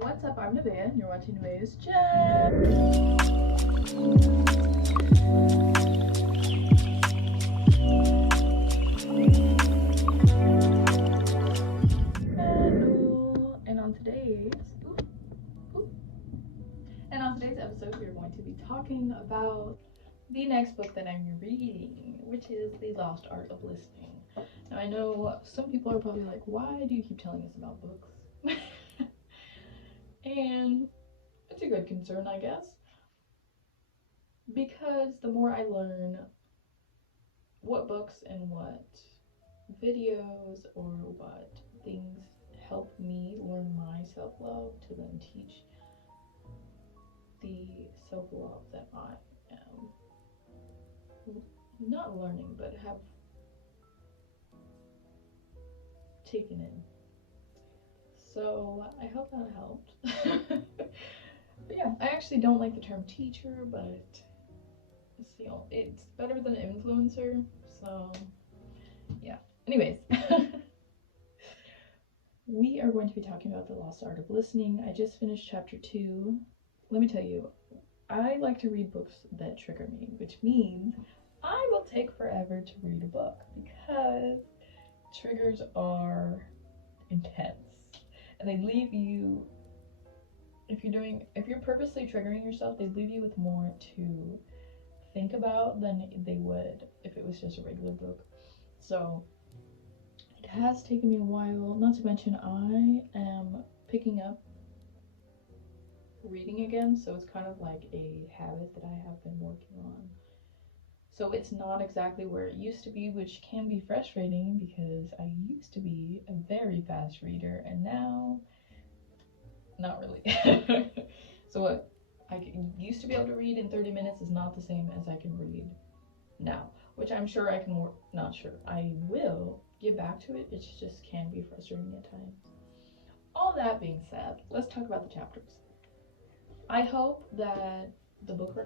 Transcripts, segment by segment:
What's up? I'm Nevaeh, and you're watching Nevaeh's Chat. Hello. And on today's episode, we're going to be talking about the next book that I'm reading, which is The Lost Art of Listening. Now, I know some people are probably like, why do you keep telling us about books? And it's a good concern, I guess, because the more I learn what books and what videos or what things help me learn my self-love to then teach the self-love that I am not learning but have taken in. So I hope that helped. But yeah, I actually don't like the term teacher, but it's better than influencer, so yeah. Anyways, we are going to be talking about The Lost Art of Listening. I just finished chapter 2. Let me tell you, I like to read books that trigger me, which means I will take forever to read a book because triggers are intense and they leave you, if you're purposely triggering yourself, they leave you with more to think about than they would if it was just a regular book. So it has taken me a while, not to mention I am picking up reading again, so it's kind of like a habit that I have been working on. So it's not exactly where it used to be, which can be frustrating because I used to be a very fast reader and now not really. So what I used to be able to read in 30 minutes is not the same as I can read now, which I'm sure I can work, not sure, I will get back to it. It just can be frustrating at times. All that being said, let's talk about the chapters. I hope that the book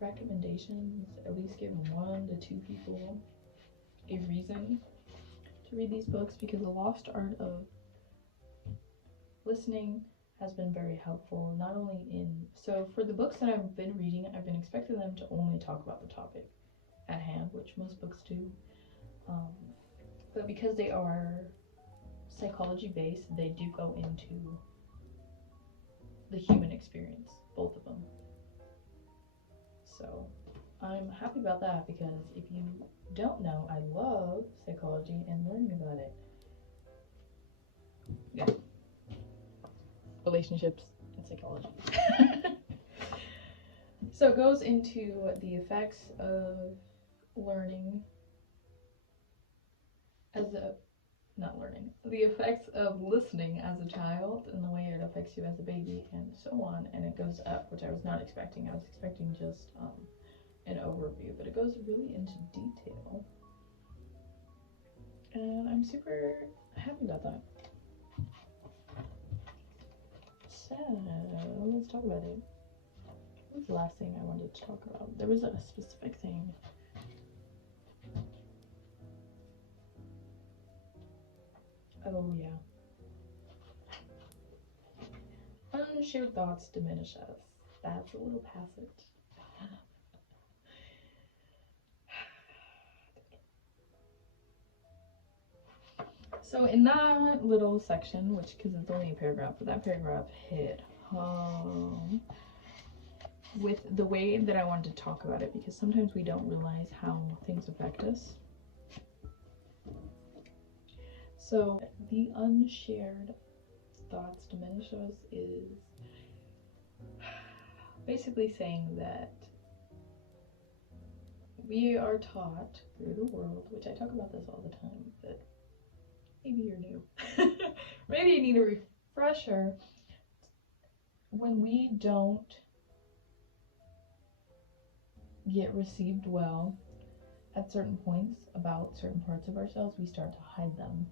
recommendations at least give 1 to 2 people a reason to read these books, because The Lost Art of Listening has been very helpful, not only so for the books that I've been reading, I've been expecting them to only talk about the topic at hand, which most books do, but because they are psychology based, they do go into the human experience, both of them. So I'm happy about that, because if you don't know, I love psychology and learning about it. Yeah. Relationships and psychology. So it goes into the effects of learning the effects of listening as a child and the way it affects you as a baby and so on, and it goes up, which I was not expecting. I was expecting just an overview, but it goes really into detail, and I'm super happy about that. So let's talk about it. What was the last thing I wanted to talk about? There was a specific thing. Oh yeah. Unshared thoughts diminish us. That's a little passage. So in that little section, which, because it's only a paragraph, but that paragraph hit home with the way that I wanted to talk about it, because sometimes we don't realize how things affect us. So the unshared thoughts diminish us is basically saying that we are taught through the world, which I talk about this all the time, but maybe you're new. Maybe you need a refresher. When we don't get received well at certain points about certain parts of ourselves, we start to hide them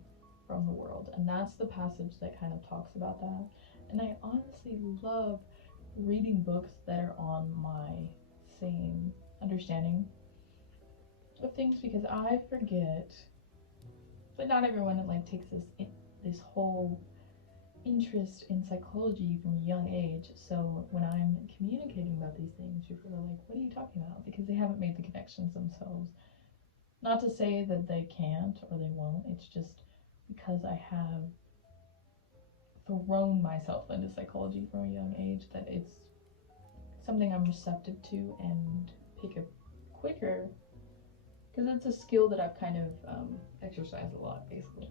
from the world. And that's the passage that kind of talks about that. And I honestly love reading books that are on my same understanding of things, because I forget, but not everyone takes this whole interest in psychology from a young age. So when I'm communicating about these things, people are like, what are you talking about? Because they haven't made the connections themselves. Not to say that they can't or they won't, it's just because I have thrown myself into psychology from a young age that it's something I'm receptive to and pick up quicker, because it's a skill that I've kind of exercised a lot, basically.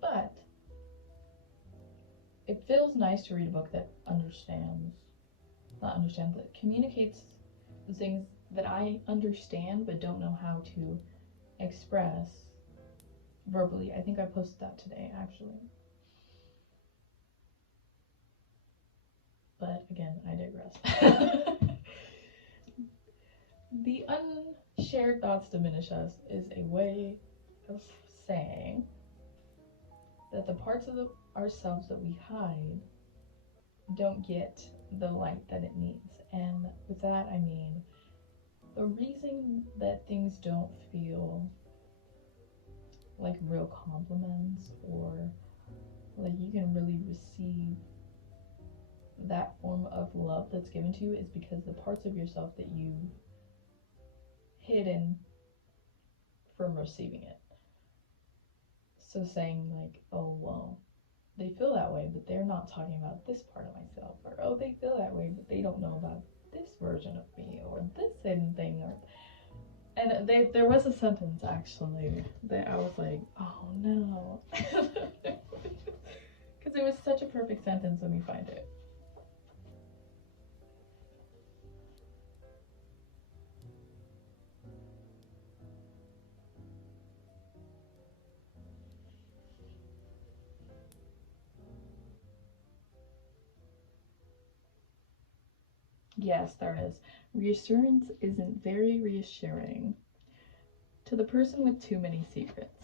But it feels nice to read a book that that communicates the things that I understand but don't know how to express verbally. I think I posted that today, actually. But again, I digress. The unshared thoughts diminish us is a way of saying that the parts of ourselves that we hide don't get the light that it needs. And with that, I mean the reason that things don't feel like real compliments or like you can really receive that form of love that's given to you is because the parts of yourself that you've hidden from receiving it. So saying like, oh well, they feel that way, but they're not talking about this part of myself, or oh, they feel that way, but they don't know about this version of me, or this hidden thing, or and there was a sentence actually that I was like, oh no, because it was such a perfect sentence. Let me find it. Yes, there is. Reassurance isn't very reassuring to the person with too many secrets.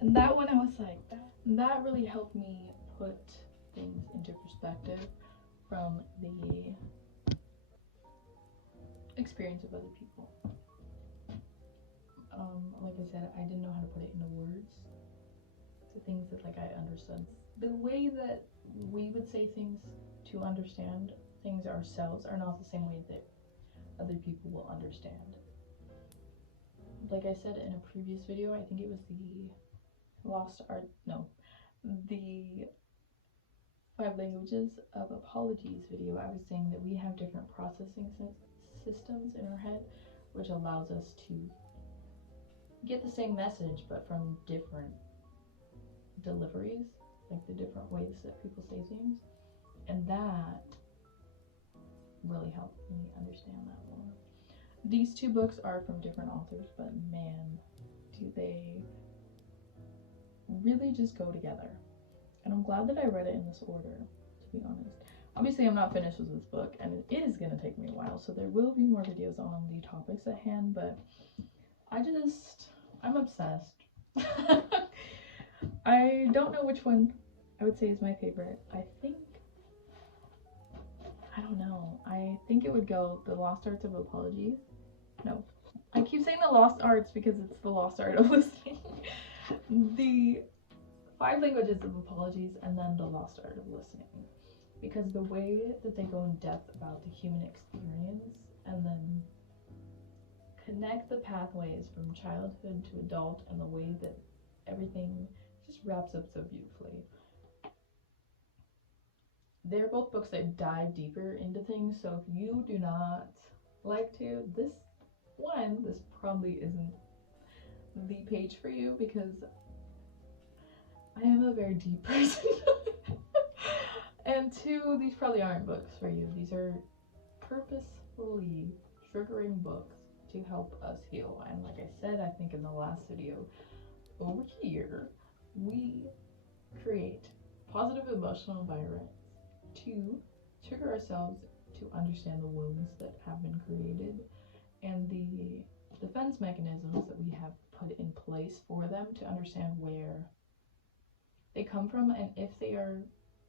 And that one, I was like, that really helped me put things into perspective from the experience of other people. Like I said, I didn't know how to put it into words. The things that like I understood. The way that we would say things to understand things ourselves are not the same way that other people will understand. Like I said in a previous video, I think it was the 5 languages of apologies video. I was saying that we have different processing systems in our head, which allows us to get the same message but from different deliveries, like the different ways that people say things, and that really helped me understand that more. These 2 books are from different authors, but man, do they really just go together. And I'm glad that I read it in this order, to be honest. Obviously, I'm not finished with this book, and it is going to take me a while, so there will be more videos on the topics at hand, but I'm obsessed. I don't know which one I would say is my favorite. I don't know. I think it would go The Lost Arts of Apologies. No. I keep saying The Lost Arts because it's the lost art of listening. The 5 languages of apologies, and then The Lost Art of Listening. Because the way that they go in depth about the human experience and then connect the pathways from childhood to adult and the way that everything just wraps up so beautifully. They're both books that dive deeper into things, so if you do not like to, this probably isn't the page for you, because I am a very deep person. And 2, these probably aren't books for you. These are purposefully triggering books to help us heal. And like I said, I think in the last video over here, we create positive emotional environments to trigger ourselves to understand the wounds that have been created and the defense mechanisms that we have put in place for them to understand where they come from and if they are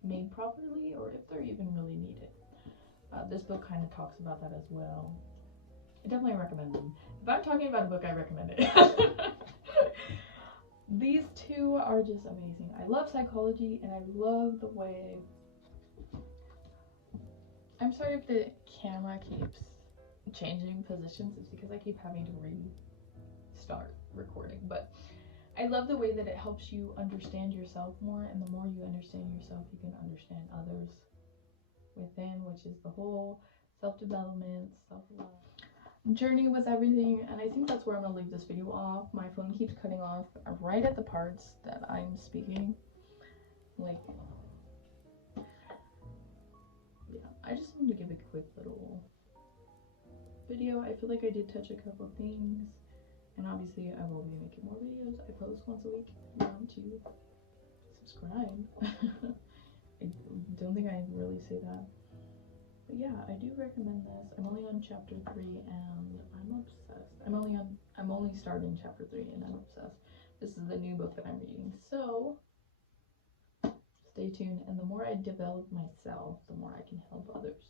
made properly or if they're even really needed. This book kind of talks about that as well. I definitely recommend them. If I'm talking about a book, I recommend it. these two are just amazing. I love psychology, and I love the way. I'm sorry if the camera keeps changing positions. It's because I keep having to restart recording, but I love the way that it helps you understand yourself more, and the more you understand yourself, you can understand others within, which is the whole self-development, self-love journey with everything. And I think that's where I'm gonna leave this video off. My phone keeps cutting off right at the parts that I'm speaking. Like, yeah, I just wanted to give a quick little video. I feel like I did touch a couple things, and obviously I will be making more videos. I post once a week if you want to subscribe. I don't think I really say that. But yeah, I do recommend this. I'm only on chapter 3 and I'm obsessed. I'm only starting chapter 3 and I'm obsessed. This is the new book that I'm reading. So stay tuned, and the more I develop myself, the more I can help others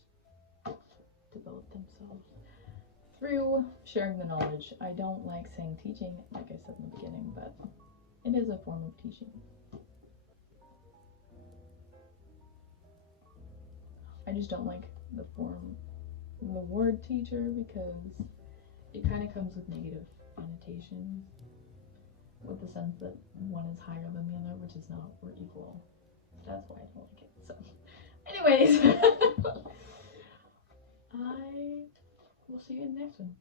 develop themselves through sharing the knowledge. I don't like saying teaching, like I said in the beginning, but it is a form of teaching. I just don't like the word teacher, because it kind of comes with negative annotations, with the sense that one is higher than the other, which is not, we're equal. That's why I don't like it. So anyways, I will see you in the next one.